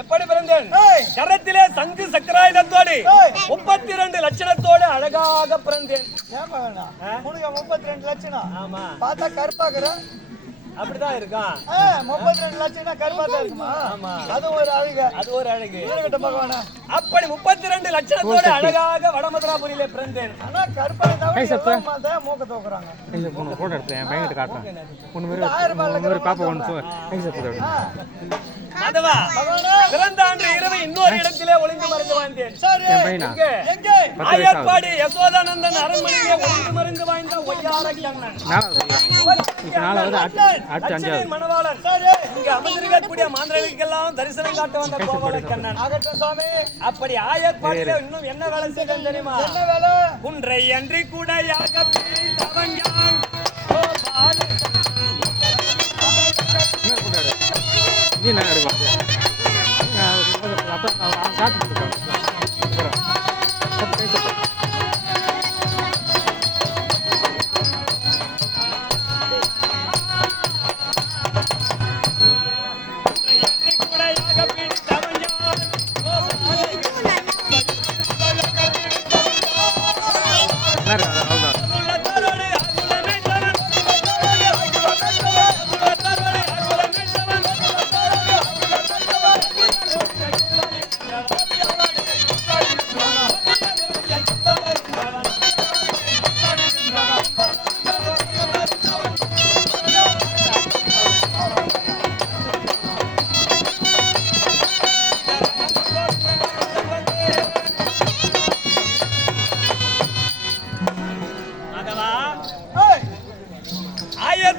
எப்படி பிறந்தேன்? கரத்திலே சங்கு சக்கராயுதத்தோடு. முப்பத்தி இரண்டு லட்சணத்தோடு அழகாக பிறந்தேன். முப்பத்தி ரெண்டு லட்சம் ஆமா. பார்த்தா கருப்பாக்குற அப்படிதான் இருக்கான் முப்பத்தி ரெண்டு லட்சம் கருப்பா தான் இருக்குமா? ஆமா. அது ஒரு அழகு. அது ஒரு அழகு. பகவானா? அப்படி முப்பத்தி ரெண்டு லட்சணத்தோடு அழகாக வடமதுராபுரியிலே பிறந்தேன். ஆனா கருப்பா இருந்தா எவ்வளவு தான் மூக்க தூக்குறாங்க. ஃபோட்டோ எடுத்து என் பையன்கிட்ட காட்டுறேன். பாப்பா ஒன்று எடுத்து மாதவா பகவானா. பிறந்த அன்று இரவு இன்னொரு இடத்திலே ஒளிந்து மறைந்து வாழ்ந்தேன். பையனா? ஆயர்பாடி யசோதானந்தன் அரண்மனையிலே ஒளிந்து மறைந்து வாழ்ந்த ஒய்யார கண்ணன் நாலாவது அடுத்து அடுத்து அஞ்சாவது. மணவாளன் இங்க அமர்ந்திருக்கக்கூடிய மாந்திரர்களுக்கெல்லாம் தரிசனம் காட்ட வந்த கோபால கண்ணன். சுவாமி அப்படி ஆயர்பாடியில இன்னும் என்ன வேலை செய்தேன் தெரியுமா? என்ன வேலை? குன்றை அன்றி கூட கோபால எடு நீ நான் எடுக்கலாம் அப்புறம் அவன் காட்டு கொடுப்பான்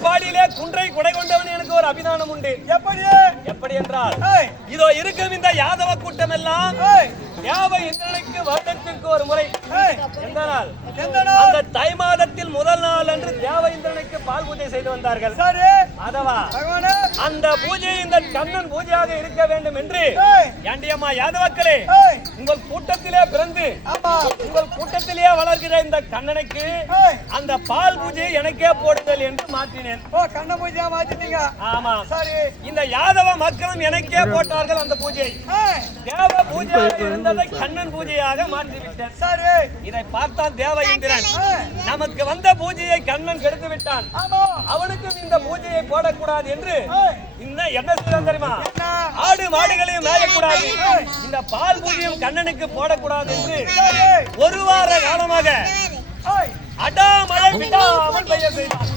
ஆயர்பாடியிலே குன்றை குடை கொண்டவன் எனக்கு ஒரு அபிதானம் உண்டு. எப்படி? எப்படி என்றால் இதோ இருக்கும் இந்த யாதவ கூட்டம் எல்லாம் யாவ இந்திரனுக்கு வருடத்திற்கு ஒரு முறை. அந்த தை மாதத்தில் முதல் நாள் அன்று தேவ இந்திரனுக்கு பால் பூஜை செய்து வந்தார்கள். சரி. அதவா அந்த பூஜை இந்த கண்ணன் பூஜையாக இருக்க வேண்டும் என்று ஏண்டியம்மா யாதவக்களே உங்கள் கூட்டத்திலே பிறந்து உங்கள் கூட்டத்திலேயே வளர்கிற இந்த கண்ணனுக்கு அந்த பால் பூஜையை எனக்கே போடுங்கள் என்று மாற்றினேன். ஓ கண்ண பூஜையா மாத்திட்டீங்க? ஆமா. சரி. இந்த யாதவ மக்களும் எனக்கே போட்டார்கள் அந்த பூஜையை ஏய், தேவ பூஜையாக இருந்ததை கண்ணன் பூஜையாக மாற்றிவிட்டேன். சரி. இதை பார்த்தான் தேவ இந்திரன். நமக்கு வந்த பூஜையை கண்ணன் கெடுத்து விட்டான். ஆமா. அவனுக்கும் இந்த பூஜையை போடக்கூடாது என்று இன்னும் என்ன செய்தான் தெரியுமா? ஆடு மாடுகளையும் மேயக்கூடாது. இந்த பால் பூஜையும் கண்ணனுக்கு போடக்கூடாது என்று ஒரு வார காலமாக ஏய், அடாமழை விடாமல் பெய்ய செய்தான்.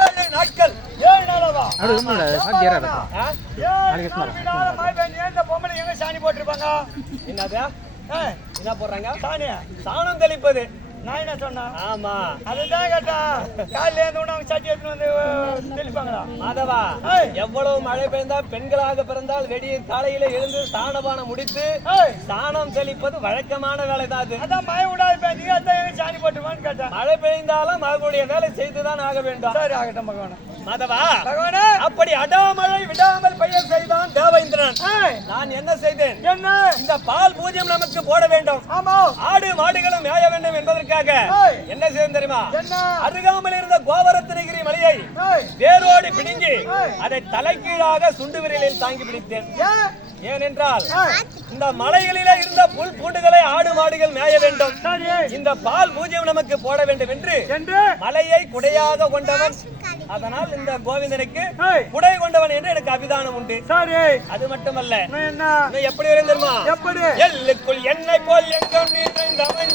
ஏழு நாட்கள். ஏழு நாளாவா? ஏழு நாள்? இந்த பொம்பளை எங்க சாணி போட்டிருப்பாங்க? என்னது? என்ன போடுறாங்க? சாணி. சாணம் தெளிப்பது. நான் என்ன சொன்னா? ஆமா. அதுதான் கேட்டேன் காலையில இருந்து உனக்கு சட்டி எடுத்துன்னு வந்து தெளிப்பாங்களா? மாதவா. எவ்வளவு மழை பெய்ந்தா பெண்களாக பிறந்தால் வெடிய காலையில எழுந்து ஸ்தானபானம் முடித்து சாணம் தெளிப்பது வழக்கமான வேலைதான் அது. அதான் மழை விடாது பெய்ஞ்சு அதான் சாணி போட்டுருவான்னு கேட்டேன். மழை பெய்ந்தாலும் அவர்களுடைய வேலை செய்துதான் ஆக வேண்டும். சரி ஆகட்டும் பகவான. மாதவா? அப்படி அடாமழை விடாமல் பெய்ய செய்தான் தேவேந்திரன். நான் என்ன செய்தேன்? என்ன? இந்த பால் பூஜ்யம் நமக்கு போட வேண்டும். ஆமா. ஆடு மாடுகளும் மேய வேண்டும் என்பதற்காக. என்ன செய்தேன் தெரியுமா? என்ன? அருகாமல் இருந்த கோவரத்தினகிரி மலையை வேரோடு பிடுங்கி. அதை தலைகீழாக சுண்டு விரலில் தாங்கி பிடித்தேன். ஏன்? ஏனென்றால் இந்த மலைகளிலே இருந்த புல் பூண்டுகளை ஆடு மாடுகள் மேய வேண்டும். இந்த பால் பூஜ்யம் நமக்கு போட வேண்டும் என்று என்று? மலையை குடையாக கொண்டவன் அதனால் இந்த கோவிந்தனுக்கு குடை கொண்டவன் என்று எனக்கு அபிதானம் உண்டு. சரி. அது மட்டுமல்ல. என்ன? எப்படி வரும் எப்படி? எல்லுக்குள் என்னை போல் எங்கும் நிறைந்தவன்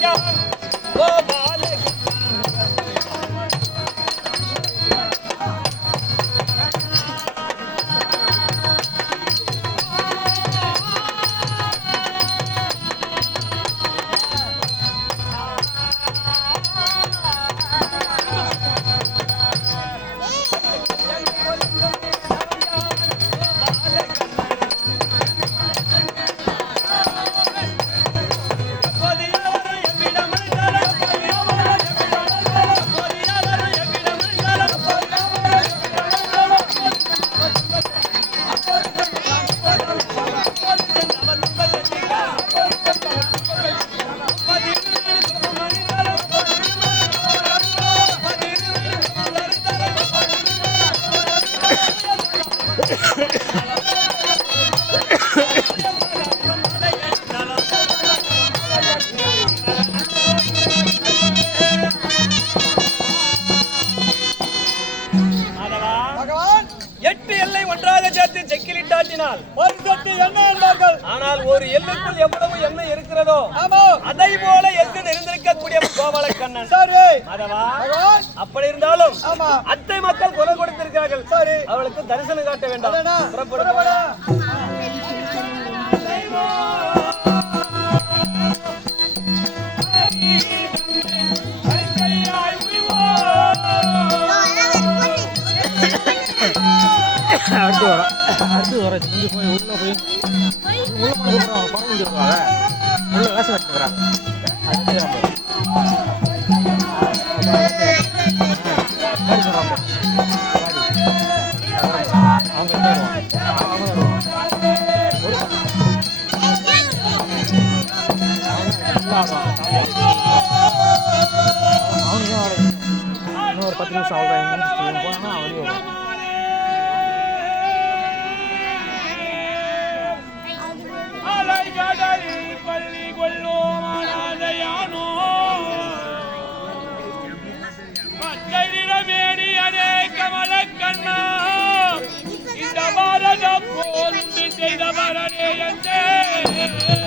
ஒன்றாக சேர்த்து செக்கிலில் தாட்டினால் ஒரு சொட்டு எண்ணெய் என்பார்கள்? ஆனால் ஒரு எல்லுக்குள் எவ்வளவு எண்ணெய் இருக்கிறதோ அதை போல எங்கு இருந்திருக்கக்கூடிய கோபால கண்ணன் சாரு அதவா அப்படி இருந்தாலும் ஆமா. அத்தை மக்கள் குரல் கொடுத்திருக்கிறார்கள். சரி. அவளுக்கு தரிசனம் காட்ட வேண்டாம். புறப்பட. அடுத்து வர இங்கே போய் உள்ளே போய் உள்ளே போனதுக்கப்புறம் பணம் கொடுத்துருவாங்க உள்ளே காசு வச்சுக்கிறாங்க அவனுக்கு இன்னும் பத்து நிமிஷம் அவ்வளோ போனால் அவனே Allende.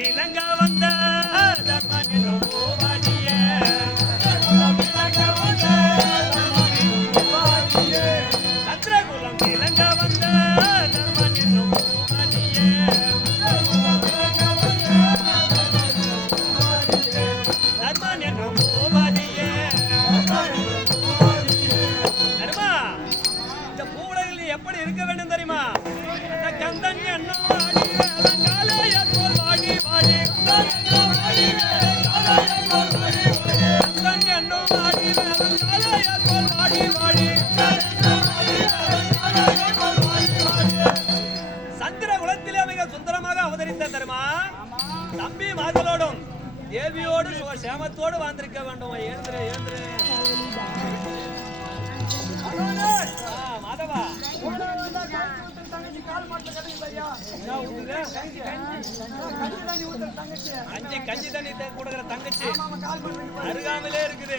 விளங்க வந்த தர்மனின் அருகாமலே இருக்குது.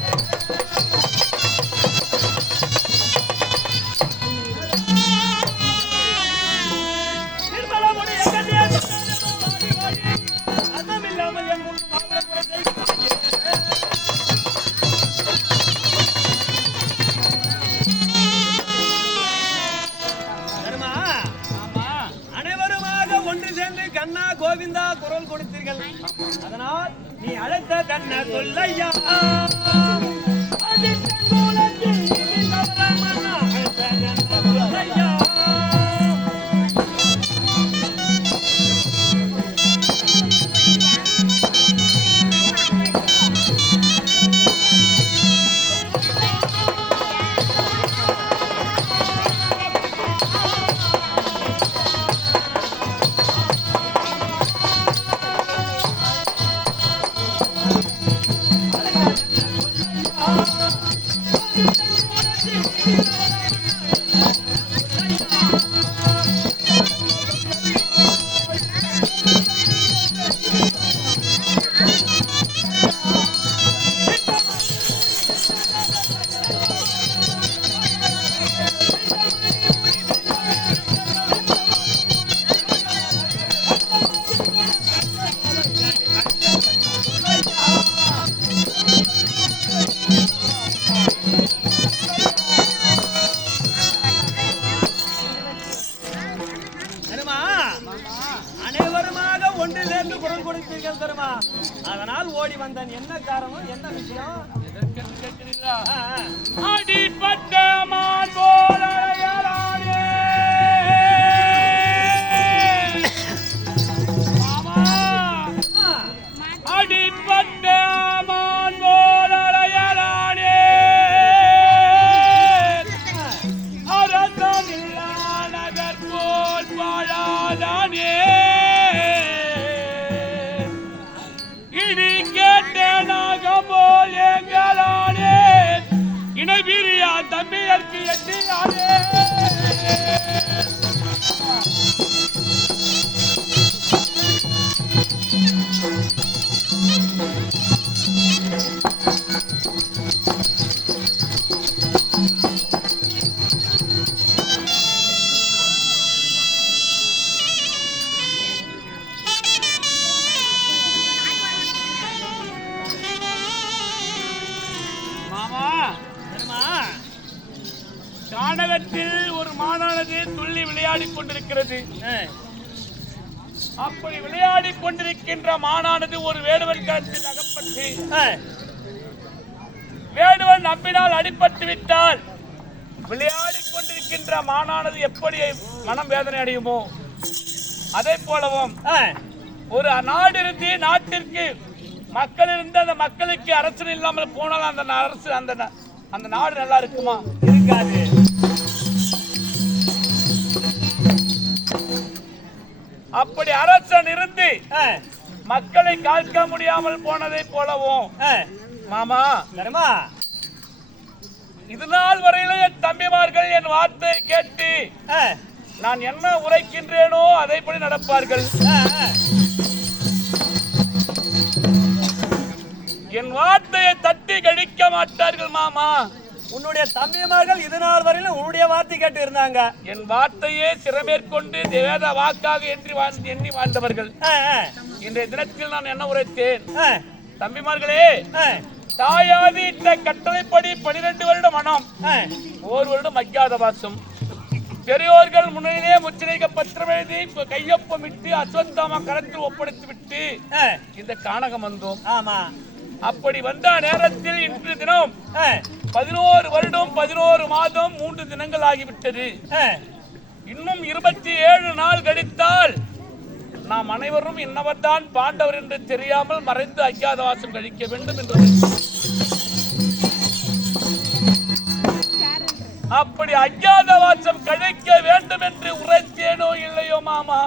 சேர்ந்து கண்ணா கோவிந்தா குரல் கொடுத்தீர்கள். அதனால் நீ அழைத்த தன்ன சொல்லையா? ஆ, அப்படி விளையாடிக் கொண்டிருக்கின்ற மானானது ஒரு வேடுவன் கரத்தில் அகப்பட்டு வேடுவன் நம்பினால் அடிபட்டு விட்டால் விளையாடிக் கொண்டிருக்கின்ற மானானது எப்படி மனம் வேதனை அடையுமோ அதே போலவும். ஒரு நாடு இருந்து நாட்டிற்கு மக்கள் இருந்து அந்த மக்களுக்கு அரசு இல்லாமல் போனால் அந்த அரசு அந்த அந்த நாடு நல்லா இருக்குமா? இருக்காது. அப்படி அரசன் இருந்து மக்களை காக்க முடியாமல் போனதை போலவும். மாமா. தருமா. இது நாள் வரையிலும் என் தம்பிமார்கள் என் வார்த்தையை கேட்டு நான் என்ன உரைக்கின்றேனோ அதைப்படி நடப்பார்கள். என் வார்த்தையை தட்டி கழிக்க மாட்டார்கள் மாமா. உன்னுடைய தம்பிமார்கள் இது நாள் வரையிலும் உன்னுடைய வார்த்தை கேட்டு இருந்தாங்க என் வார்த்தையே சிறமேற்கொண்டு வேத வாக்காக எண்ணி எண்ணி வாழ்ந்தவர்கள். இன்றைய தினத்தில் நான் என்ன உரைத்தேன்? தம்பிமார்களே தாயாதி இட்ட கட்டளைப்படி பனிரெண்டு வருடம் மனம். ஓர் வருடம் அஜ்ஞாத வாசம். பெரியோர்கள் முன்னிலே முத்திரைக பத்திரம் எழுதி கையொப்பமிட்டு அஸ்வத்தாமா கரத்தில் ஒப்படைத்து விட்டு இந்த கானகம் வந்தோம். ஆமா. அப்படி வந்த நேரத்தில் இன்று தினம் பதினோரு வருடம் பதினோரு மாதம் மூன்று தினங்கள் ஆகிவிட்டது. இன்னும் இருபத்தி ஏழு நாள் கழித்தால் நாம் அனைவரும் இன்னவர்தான் பாண்டவர் என்று தெரியாமல் மறைந்து அஜ்ஞாதவாசம் கழிக்க வேண்டும் என்று அப்படி அஜ்ஞாதவாசம் கழிக்க வேண்டும் என்று உரைத்தேனோ இல்லையோ மாமா.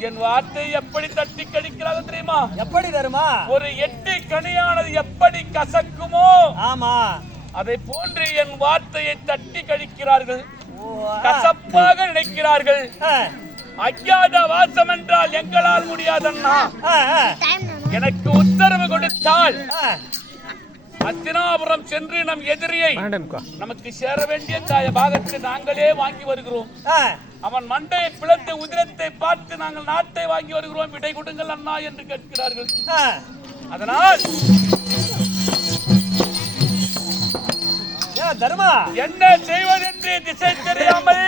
என் வார்த்தை எப்படி தட்டி கழிக்கிறாங்க தெரியுமா? எப்படி தருமா? ஒரு எட்டி கனியானது எப்படி கசக்குமோ? ஆமா. அதை போன்று என் வார்த்தையை தட்டி கழிக்கிறார்கள். கசப்பாக நினைக்கிறார்கள். ஆ, அஜ்ஞாத வாசம் என்றால் எங்களால் முடியாதண்ணா. எனக்கு உத்தரவு கொடுத்தால். அத்தினாபுரம் சென்று நம் எதிரியை நமக்கு சேர வேண்டிய தாய பாகத்தை நாங்களே வாங்கி வருகிறோம். அவன் மண்டையை பிளந்த உதிரத்தை பார்த்து நாங்கள் நாட்டை வாங்கி வருகிறோம். விடை கொடுங்கள் அண்ணா என்று கேட்கிறார்கள். அதனால் தர்மா. என்ன செய்வதென்று திசை தெரியாமல்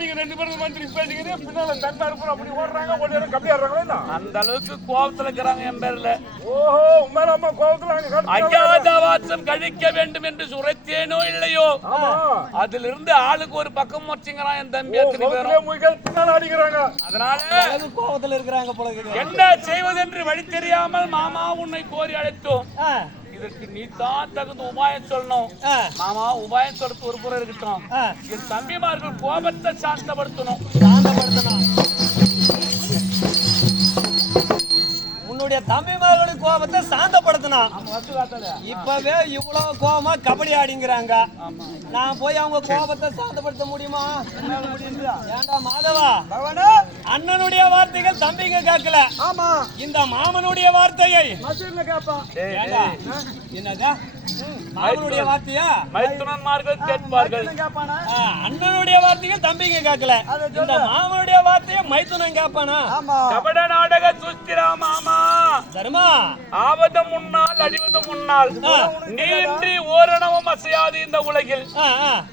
நீங்க ரெண்டு பேரும் மந்திரி பேசிக்கிறீங்க பின்னால தன்மை இருப்போம் அப்படி ஓடுறாங்க ஒன்னு நேரம் கம்மி ஆடுறாங்களா அந்த அளவுக்கு கோபத்துல இருக்கிறாங்க என் பேர்ல. ஓஹோ உண்மையில அம்மா கோபத்துல அஜாதவாசம் கழிக்க வேண்டும் என்று சுரைத்தேனோ இல்லையோ? ஆமா. அதிலிருந்து ஆளுக்கு ஒரு பக்கம் வச்சுங்கிறான் என் தம்பி அத்தனை பேரும். பின்னால அடிக்கிறாங்க அதனால கோபத்துல இருக்கிறாங்க போல என்ன செய்வதென்று வழி தெரியாமல் மாமா உன்னை கோரி அழைத்தோம். இதற்கு நீ தான் தகுந்த உபாயம் சொல்லணும். மாமா உபாயம் சொல்றது ஒரு புறம் இருக்கட்டும். என் தம்பிமார்கள் கோபத்தை சாந்தப்படுத்தணும். சாந்தப்படுத்தணும். உன்னுடைய தம்பிமார்களுடைய கோபத்தை சாந்தப்படுத்தணும் இப்பவே இவ்வளவு கோபமா கபடி ஆடிங்கிறாங்க. நான் போய் அவங்க கோபத்தை சாந்தப்படுத்த முடியுமா? ஏண்டா மாதவா? அண்ணனுடைய வார்த்தைகள் தம்பிங்க கேட்கல. ஆமா. இந்த மாமனுடைய வார்த்தையை. என்னதா? மாமனுடைய வார்த்தையா? மைத்துனன்மார்கள் கேட்பார்கள். அண்ணனுடைய வார்த்தைகள் தம்பிங்க கேட்கல. இந்த மாமனுடைய வார்த்தையை மைத்துனன் கேட்பானா? ஆமா. கபட நாடக சுஸ்திரா மாமா. தருமா? ஆவதம் முன்னால் அழிவதும் முன்னால். நீ இன்றி ஓரணமும் அசையாது இந்த உலகில்.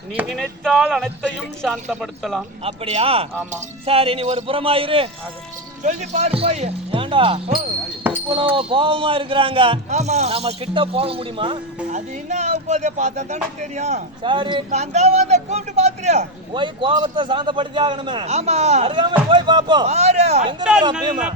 நீ நினைத்தால் அனைத்தையும் சாந்தப்படுத்தலாம். அப்படியா? ஆமா. சரி நீ ஒரு புறமாயிரு. சொல்லி பாரு போய். ஏண்டா இவ்வளவு கோபமா இருக்கிறாங்க. ஆமா. நம்ம கிட்ட போக முடியுமா? அது என்ன ஆக போதே பார்த்தா தானே தெரியும். சரி. நான் தான் வந்து கூப்பிட்டு பாத்துறியா போய் கோபத்தை சாந்தப்படுத்தி ஆகணுமே ஆமா. அருகாம போய் பாப்போம் பாரு எங்க?